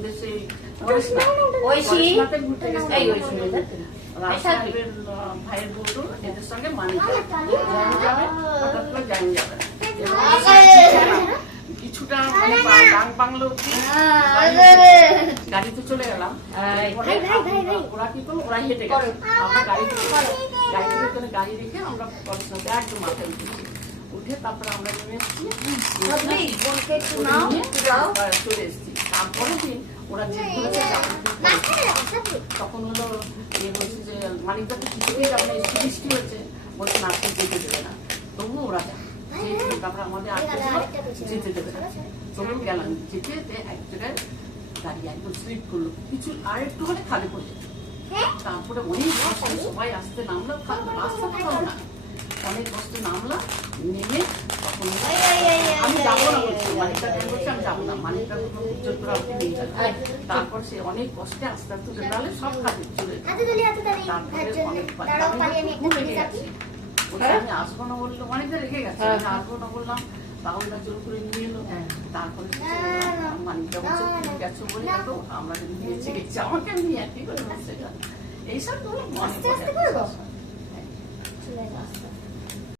ওদেশে ভাইয়ের বউটো এদের সঙ্গে মানি যাবে, হঠাৎ করে জ্ঞান যাবে কিছুটা মানে ডাং বাংলো গাড়িতে চলে গেলাম। ওরা কি করলো, ওরা হেঁটে গেছে, আমরা গাড়ি রেখে আমরা পড়াশোনাতে একদম মাথায় উঠেছি। উঠে তারপরে আমরা নেমে এসেছি, চলে এসেছি। তারপরে দিন ওরা তখন হলো বলছে যে মালিকটা তো কিছুতেই যাবে না, বৃষ্টি হচ্ছে, বলছে না যেতে দেবে না। তবুও ওরা যায়, তারপরে আমাদের যেতে দেবে না। তবু গেলাম, যেতে যেতে এক জায়গায় গাড়ি একদম স্লিপ করলো, কিছু আর একটু হলে খালি পড়ে। তারপরে অনেক কষ্টে সবাই আসতে নামলো, রাস্তা পাবো না, অনেক কষ্টে নামলাম। নেমে তখন আমি যাবো না বলছি, মালিকটা বলছে আমি যাবো না, মালিকটা উজ্জ্বল করে আমাকে নিয়ে যাবে। তারপর সে অনেক কষ্টে আস্তে আস্তে তুলে গেলে সব খাতে চলে যায়। তারপরে অনেক রেখে গেছে, আমি আসবো না বললো, অনেকটা রেখে গেছে, আমি আসবো না বললাম, বাবুরা জোর করে নিয়ে এলো। তারপরে মালিকটা বলছে তুমি গেছো বলে দেখো আমরা যদি নিয়েছে গেছি, আমাকে আমি নিয়ে একই করে বসে গেল। এইসব মনে পড়ে।